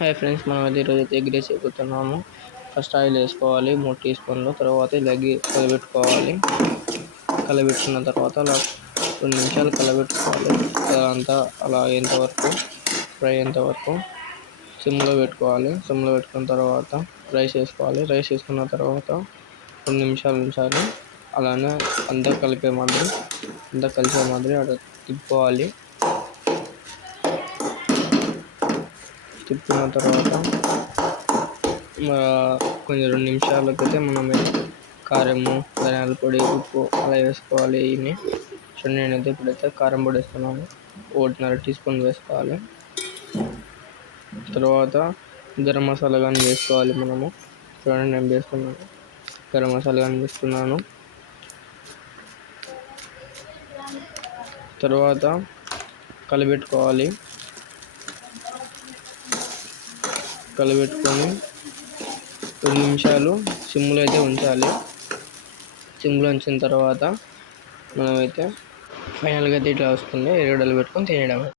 Hi friends, మనం అయితే ఈరోజు అయితే ఎగ్ రైస్ అయిపోతున్నాము. ఫస్ట్ ఆయిల్ వేసుకోవాలి 3 టీ స్పూన్లు. తర్వాత ఎగ్ కలబెట్టుకోవాలి. కలబెట్టుకున్న తర్వాత అలా 2 నిమిషాలు కలబెట్టుకోవాలి. అదంతా అలా ఫ్రై అయ్యేంత వరకు సిమ్లో పెట్టుకోవాలి. సిమ్లో పెట్టుకున్న తర్వాత రైస్ వేసుకోవాలి. రైస్ వేసుకున్న తర్వాత 2 నిమిషాలు ఉంచాలి. అలానే అంతా కలిసే మాదిరి అలా తిప్పుకోవాలి. తిప్పిన తర్వాత కొంచెం 2 నిమిషాలకైతే మనం కారము, ధనియాల పొడి, ఉప్పు అలా వేసుకోవాలి. చూడండి, నేనైతే ఇప్పుడైతే కారం పొడి వేస్తున్నాను. 1.5 టీ స్పూన్ వేసుకోవాలి. తర్వాత గరం మసాలా కానీ వేసుకోవాలి మనము. చూడండి, నేను వేస్తున్నాను. గరం మసాలా కానీ వేస్తున్నాను. తర్వాత కలిపెట్టుకొని 2 నిమిషాలు సిమ్లో అయితే ఉంచాలి. సిమ్లో ఉంచిన తర్వాత మనమైతే ఫైనల్గా అయితే ఇట్లా వస్తుంది. ఎరగడలు పెట్టుకొని తినేయడమే.